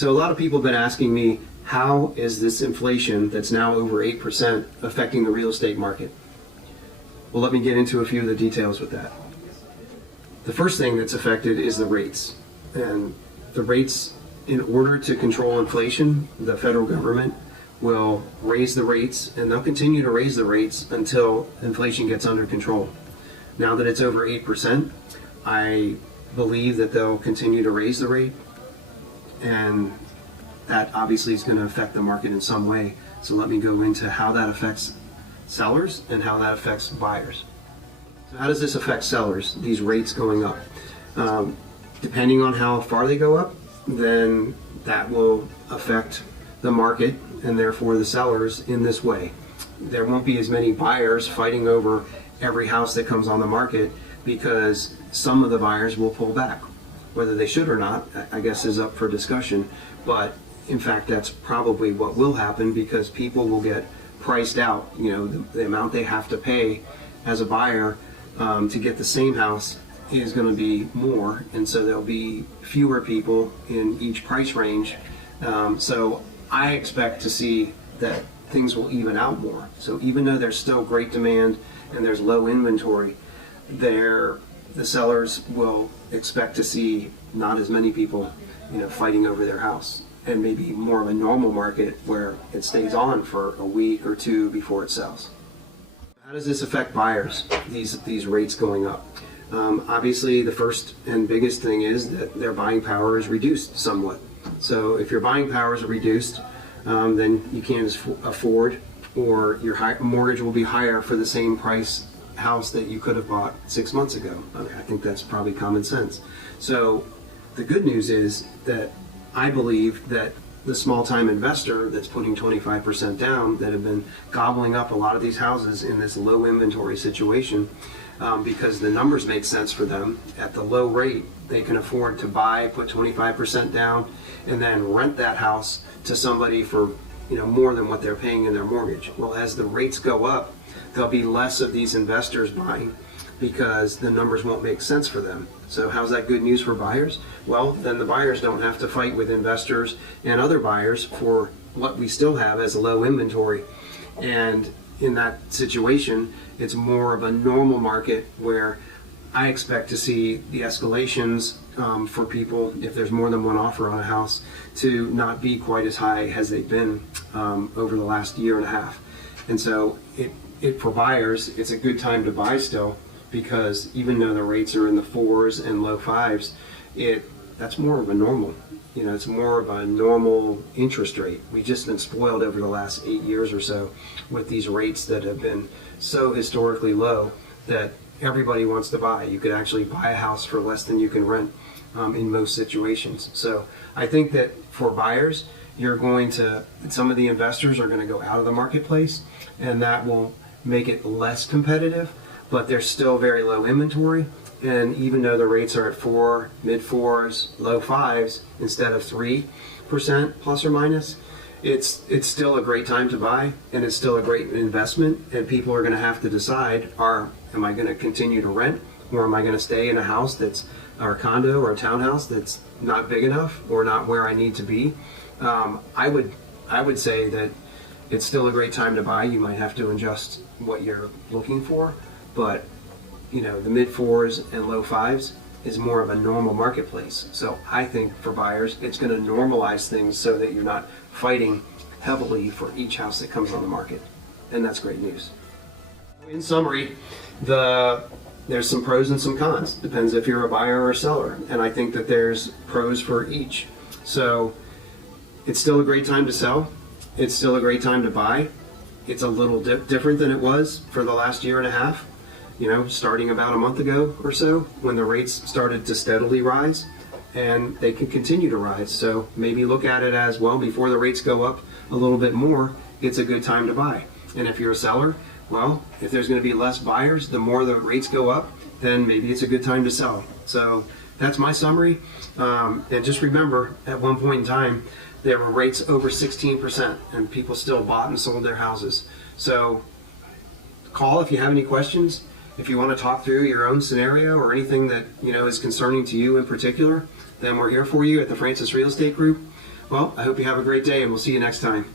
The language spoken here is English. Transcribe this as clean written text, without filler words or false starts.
So a lot of people have been asking me, how is this inflation that's now over 8% affecting the real estate market? Well, let me get into a few of the details with that. The first thing that's affected is the rates. And the rates, in order to control inflation, the federal government will raise the rates, and they'll continue to raise the rates until inflation gets under control. Now that it's over 8%, I believe that they'll continue to raise the rate, and that obviously is going to affect the market in some way. So let me go into how that affects sellers and how that affects buyers. So how does this affect sellers, these rates going up? Depending on how far they go up, then that will affect the market and therefore the sellers in this way. There won't be as many buyers fighting over every house that comes on the market, because some of the buyers will pull back. Whether they should or not, I guess, is up for discussion. But in fact, that's probably what will happen, because people will get priced out. You know, the amount they have to pay as a buyer to get the same house is going to be more, and so there'll be fewer people in each price range. So I expect to see that things will even out more. So even though there's still great demand and there's low inventory, the sellers will expect to see not as many people, fighting over their house, and maybe more of a normal market where it stays on for a week or two before it sells. How does this affect buyers, these rates going up? Obviously, the first and biggest thing is that their buying power is reduced somewhat. So if your buying power is reduced, then you can't afford, or your mortgage will be higher for the same price house that you could have bought 6 months ago. I think that's probably common sense. So the good news is that I believe that the small-time investor that's putting 25% down, that have been gobbling up a lot of these houses in this low inventory situation, because the numbers make sense for them. At the low rate, they can afford to buy, put 25% down, and then rent that house to somebody for more than what they're paying in their mortgage. Well, as the rates go up, there'll be less of these investors buying, because the numbers won't make sense for them. So how's that good news for buyers? Well, then the buyers don't have to fight with investors and other buyers for what we still have as a low inventory. And in that situation, it's more of a normal market where I expect to see the escalations for people, if there's more than one offer on a house, to not be quite as high as they've been over the last year and a half. And so for buyers, it's a good time to buy still, because even though the rates are in the 4s and low 5s, that's more of a normal. It's more of a normal interest rate. We've just been spoiled over the last 8 years or so with these rates that have been so historically low that everybody wants to buy. You could actually buy a house for less than you can rent in most situations. So I think that for buyers, some of the investors are going to go out of the marketplace, and that will make it less competitive, but there's still very low inventory. And even though the rates are at 4, mid 4s, low 5s instead of 3% plus or minus, it's still a great time to buy, and it's still a great investment. And people are going to have to decide: am I going to continue to rent, or am I going to stay in a house or a condo or a townhouse that's not big enough or not where I need to be? I would say that it's still a great time to buy. You might have to adjust what you're looking for, but the mid 4s and low 5s is more of a normal marketplace. So I think for buyers, it's going to normalize things so that you're not fighting heavily for each house that comes on the market. And that's great news. In summary, there's some pros and some cons. Depends if you're a buyer or a seller. And I think that there's pros for each. So it's still a great time to sell. It's still a great time to buy. It's a little different than it was for the last year and a half. Starting about a month ago or so, when the rates started to steadily rise, and they can continue to rise. So maybe look at it as, well, before the rates go up a little bit more, it's a good time to buy. And if you're a seller, well, if there's going to be less buyers, the more the rates go up, then maybe it's a good time to sell. So that's my summary. And just remember, at one point in time, there were rates over 16%, and people still bought and sold their houses. So call if you have any questions. If you want to talk through your own scenario or anything that is concerning to you in particular, then we're here for you at the Francis Real Estate Group. Well, I hope you have a great day, and we'll see you next time.